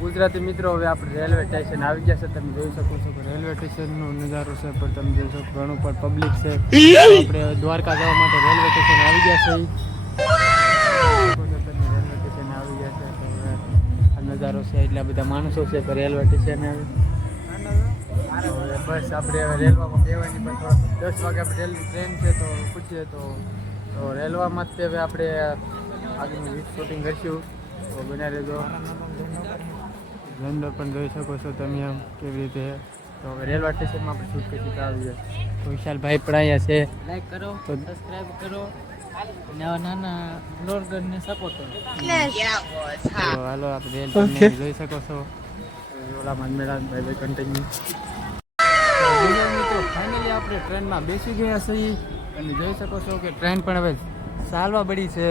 ગુજરાતી મિત્રો હવે આપણે રેલવે સ્ટેશન આવી ગયા છે. તમે જોઈ શકો છો કે રેલવે સ્ટેશનનો નજારો છે, પણ તમે જોઈ શકો ઘણું પણ પબ્લિક છે. આપણે દ્વારકા જવા માટે રેલવે સ્ટેશન આવી ગયા છે. રેલવે સ્ટેશન આવી ગયા છે તો હવે આ નજારો છે, એટલા બધા માણસો છે કે રેલવે સ્ટેશન હવે બસ આપણે હવે રેલવામાં બેવાની પણ 10 વાગે આપણે રેલવે ટ્રેન છે તો પૂછીએ તો રેલવામાં જ હવે આપણે આગળનું શૂટિંગ કરીશું. તો બના રહેજો. અંદર પણ જોઈ શકો છો તમે આમ કેવી રીતે. તો રેલવે સ્ટેશનમાં આપણે શૂટ કરી આવી જાય તો વિશાલભાઈ પણ અહીંયા છે. લાઈક કરો, સબસ્ક્રાઈબ કરો, નવા નાના બ્લોગરને સપોર્ટ કરો. તો હાલો આપણે રેલ જોઈ શકો છો. ઓલા મેળા ભાઈ કન્ટિન્યુ. તો ફાઇનલી આપણે ટ્રેનમાં બેસી ગયા છીએ. તમે જોઈ શકો છો કે ટ્રેન પણ હવે ચાલવા પડી છે.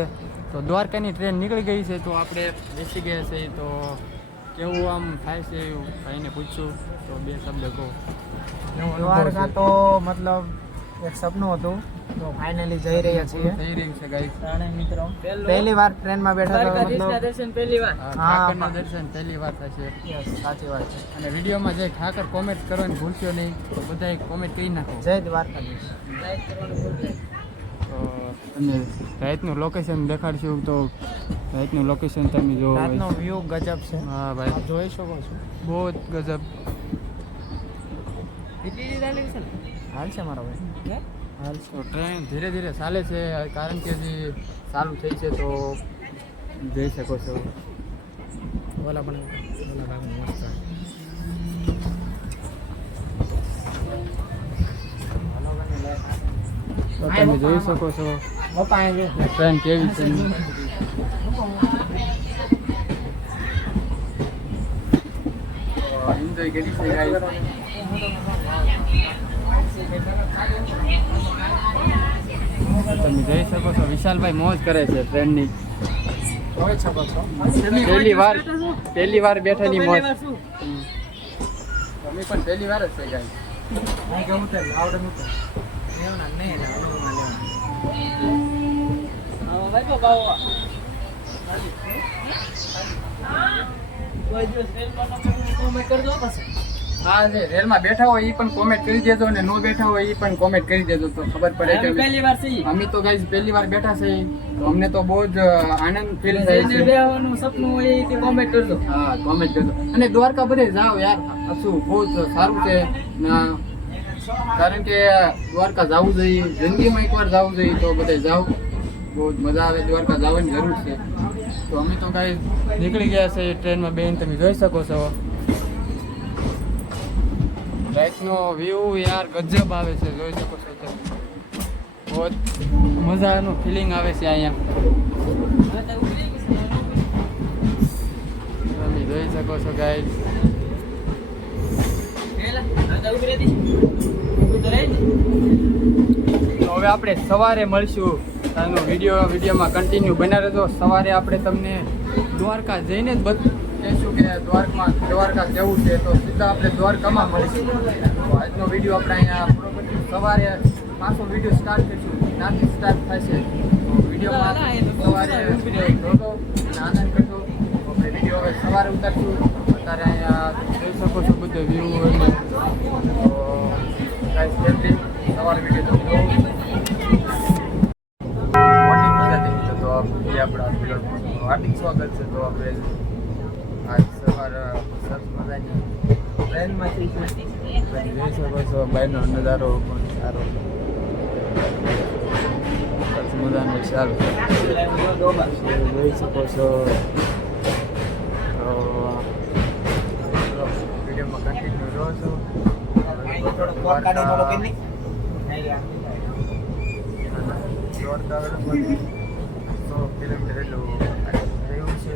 તો દ્વારકાની ટ્રેન નીકળી ગઈ છે તો આપણે બેસી ગયા છીએ. તો કેવું આમ થાય છે એવું ભાઈને પૂછ્યું તો બે શબ્દ કહો. દ્વારકા તો મતલબ એક સપનું હતું, તો ફાઇનલી જઈ રહ્યા છીએ. થઈ રહ્યું છે ગાઈસ. મિત્રો પહેલી વાર ટ્રેનમાં બેઠા તો મતલબ દર્શન પહેલી વાર. ઠાકરના દર્શન પહેલી વાર થશે. સાચી વાત છે. અને વિડીયોમાં જે ઠાકર કોમેન્ટ કરવાની ભૂલશો નહીં, તો બધાએ કોમેન્ટ કરી નાખો. જય દ્વારકાધીશ. લાઈક કરવાનું ભૂલશો. તો તમે રાતનું લોકેશન દેખાડશું તો રાતનું લોકેશન તમે જો. રાતનો વ્યૂ ગજબ છે. હા ભાઈ જોઈ શકો છો. બહુ જ ગજબ. હાલ છે મારો ભાઈ. હાલ તો ટ્રેન ધીરે ધીરે ચાલે છે કારણ કે હજી ચાલુ થઈ છે તો જઈ શકો છો. ઓલા પણ ઓલા ભાગનું મસ્ત. તો તમે જોઈ શકો છો ટ્રેન કેવી છે. એન્જોય કરી છે ગાઈસ. તમે જોઈ શકો છો વિશાલભાઈ મોજ કરે છે ટ્રેનની. જોઈ શકો છો. પહેલી વાર બેઠાની મોજ. તમે પણ પહેલી વાર જ છે ગાઈસ. હા જે રેલમાં બેઠા હોય એ પણ કોમેન્ટ કરી દેજો અને નો બેઠા હોય એ પણ કોમેન્ટ કરી દેજો તો ખબર પડે કે પહેલી વાર છે. અમે તો ગાઈસ પહેલી વાર બેઠા છે તો અમને તો બહુ જ આનંદ ફીલ થાય છે. બેહવાનું સપનું હોય એ કોમેન્ટ કરજો. હા કોમેન્ટ કરજો. અને દ્વારકા બધે જાઓ યાર, શું બહુ સારું છે ના, કારણ કે દ્વારકા જવું જોઈએ, જિંદગીમાં એકવાર જવું જોઈએ તો બધે જાઓ. બહુ જ મજા આવે. દ્વારકા જવાની જરૂર છે. તો અમે તો ગાઈસ નીકળી ગયા છે ટ્રેનમાં બેન. તમે જોઈ શકો છો રાઈટનો વ્યૂ યાર ગજબ આવે છે. જોઈ શકો છો તમે. બહુ જ મજાનું ફિલિંગ આવે છે અહીંયા. તમે જોઈ શકો છો ગાઈસ. તો હવે આપણે સવારે મળશું. તાનો વિડીયોમાં કન્ટિન્યુ બના રહેજો. સવારે આપણે તમને દ્વારકા જઈને જ કહીશું કે દ્વારકા જવું છે તો સીધા આપણે દ્વારકામાં મળીશું. તો આજનો વિડીયો આપણે અહીંયા પૂરો કરીશું. સવારે પાછો વિડીયો સ્ટાર્ટ કરીશું. નાથી સ્ટાર્ટ થશે તો વિડીયોમાં સવારે જોજો અને આનંદ કરજો. આપણે વિડીયો હવે સવારે ઉતારશું. અત્યારે અહીંયા જોઈ શકો છો બધો વ્યૂ અને તો ગાઈસ જલ્દી સવારે વિડીયો તમે જોવો. મોર્નિંગ ગુજરાતી તો આપણા હાર્દિક સ્વાગત છે. તો આપણે આજ સવાર સરસ મજાની ટ્રેનમાંથી જોઈ શકો છો. બહારનો નજારો પણ સારો, સરસ મજાનો સારો જોઈ શકો છો. તો વિડીયોમાં કન્ટિન્યુ રહો છો. 100 કિલોમીટર એટલું થયું છે.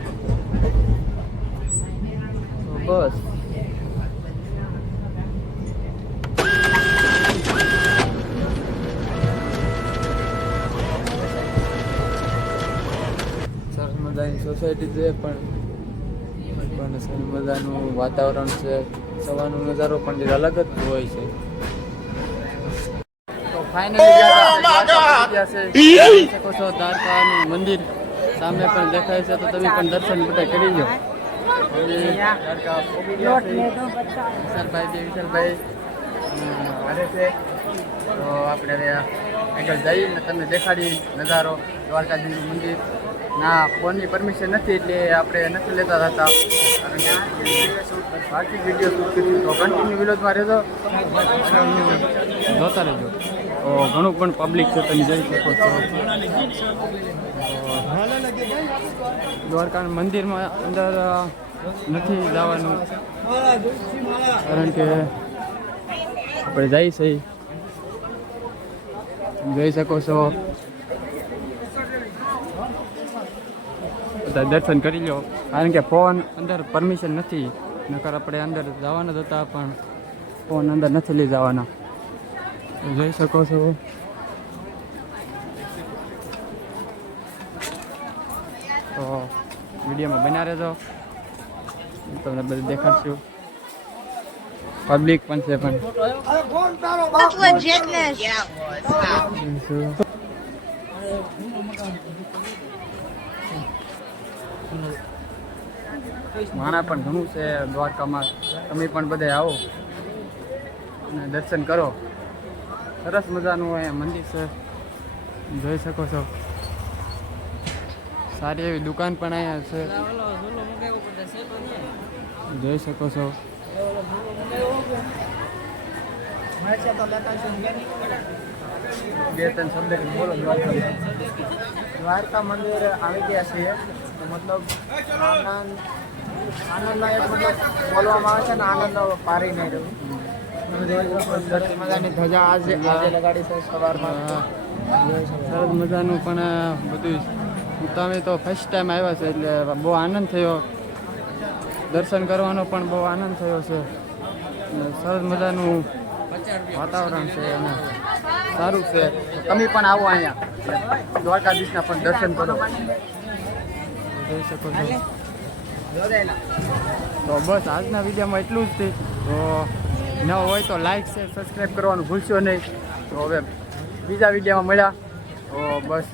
તો બસ સરસ મજાની સોસાયટી છે પણ સરસ મજાનું વાતાવરણ છે. સવારનો નજારો પણ અલગ જ હોય છે. ફાઇનલી શકો છો દ્વારકાનું મંદિર સામે પણ દેખાય છે તો તમે પણ દર્શન બધા કરી લો. વિશાલભાઈ હારે છે. તો આપણે હવે આગળ જઈને તમને દેખાડી નજારો દ્વારકાધીશનું મંદિર. ના ફોનની પરમિશન નથી એટલે આપણે નથી લેતા હતા, બાકી વિડીયો શૂટ કર્યું. તો કન્ટિન્યુ વિલોદમાં રહેજો, જોતા રહેજો. તો ઘણું પણ પબ્લિક છે, તમે જોઈ શકો છો. દ્વારકા મંદિરમાં અંદર નથી જવાનું કારણ કે આપણે જઈ છીએ, જોઈ શકો છો. બધા દર્શન કરી લો કારણ કે ફોન અંદર પરમિશન નથી, નકર આપણે અંદર જવાના જ હતા પણ ફોન અંદર નથી લઈ જવાના. જોઈ શકો છો. તો વિડીયોમાં બન્યા રહેજો, તમને બધું દેખાડશું. પબ્લિક પણ છે પણ માણા પણ ઘણું છે દ્વારકામાં. તમે પણ બધે આવો અને દર્શન કરો. સરસ મજાનું અહીંયા મંદિર છે, જોઈ શકો છો. સારી એવી દુકાન પણ અહીંયા છે, જોઈ શકો છો. બે ત્રણ શબ્દ બોલો. દ્વારકા મંદિર આવી ગયા છીએ તો મતલબ આનંદલાયક મતલબ બોલવામાં આવે છે ને, આનંદ પારી નહીં રહ્યું. સરસ મજાની ધજા આજે લગાડી છે સવારમાં. સરસ મજાનું પણ બધું. તમે તો ફર્સ્ટ ટાઈમ આવ્યા છે એટલે બહુ આનંદ થયો. દર્શન કરવાનો પણ બહુ આનંદ થયો છે. સરસ મજાનું વાતાવરણ છે અને સારું છે. તમે પણ આવો અહીંયા દ્વારકાધીશના પણ દર્શન કરો, જોઈ શકો છો. તો બસ આજના વિડીયોમાં એટલું જ થયું. તો ન હોય તો લાઈક શેર સબસ્ક્રાઈબ કરવાનું ભૂલશો નહીં. તો હવે બીજા વિડીયોમાં મળ્યા. તો બસ